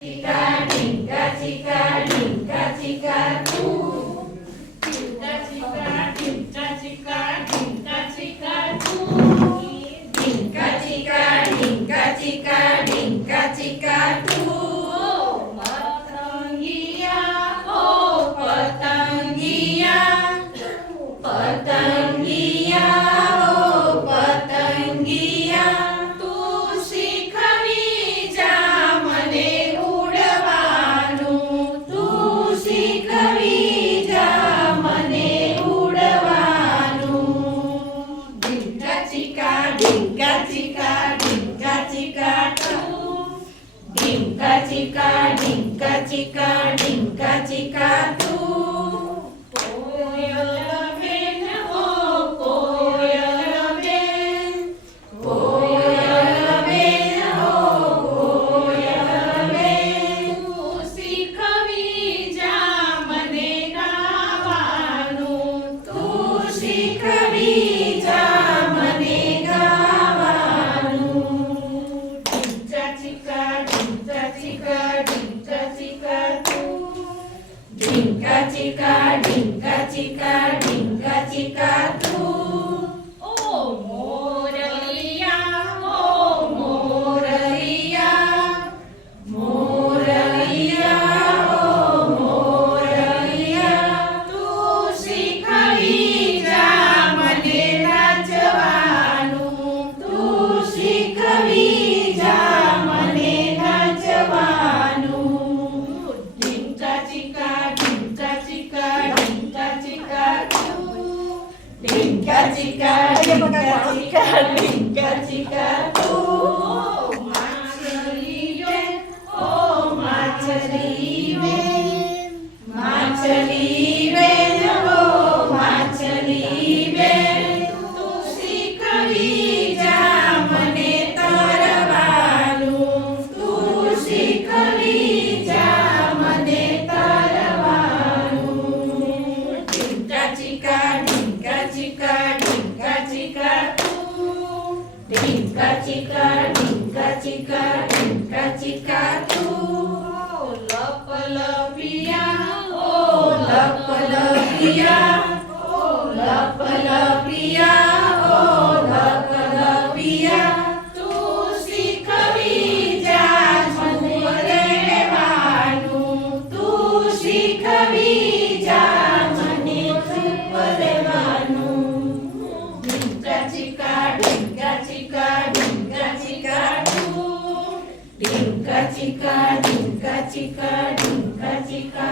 Chica, dinka, chica, dinka, chica, tú. Dinka, chica, dinka, chica, dinka, chica, tú. Dinka, chica, dinka, chica, dinka, chica, tú. Patangiya ओ पतंगिया पतंगिया ओ पतंगिया तू શીખવી જા મને ઉડવાનું તું શીખવી જા મને ઉડવાનું ઢીંકા ચીકા ઢીંકા ચીકા ઢીંકા ચીકા તું ઢીંકા ચીકા ઢીંકા ચીકા ઢીંકા ચીકા તું કોયલ બેન ઓ કોયલ બેન કોયલ બેન ઓ કોયલ બેન તું શીખવી જા મને ગાવાનું તું શીખવી જા મને ગાવાનું ઢીંચા ચીકા ઢીંચા ચીકા ઢીંચા ચીકા તું ઢીંકા ચીકા ઢીંકા ચીકા ઢીંકા ચીકા તું ઓ મોરલિયા ઓ મોરલિયા મોરલિયા ઓ મોરલિયા તું શીખવી જા મને નાચવાનું તું શીખવી જા મને નાચવાનું ઢીંચા ચીકા ઢીંચા ચીકા ઢીંચા ચીકા તું ઢીંકા ચીકા ઢીંકા ચીકા ઢીંકા ચીકા તું માછલી બેન ઓ માછલી બેન માછલી બેન ઓ માછલી બેન તું શીખવી જા મને તરવાનું તું શીખવી જા મને તરવાનું ઢીંકા ચીકા ઢીંકા ચીકા ઢીંકા ચીકા તું ઢીંકા ચીકા ઢીંકા ચીકા ઢીંકા ચીકા તું લપ લપિયા ઓ લપ લપિયા ઓ લપ લપિયા ઓ લપ લપિયા તું શીખવી જા ચૂપ રહેવાનું તું શીખવી જા મને ચૂપ રહેવાનું ઢીંકા ચીકા ઢીંકા ચીકા ઢીંકા ચીકા તું ઢીંકા ચીકા ઢીંકા ચીકા ઢીંકા ચીકા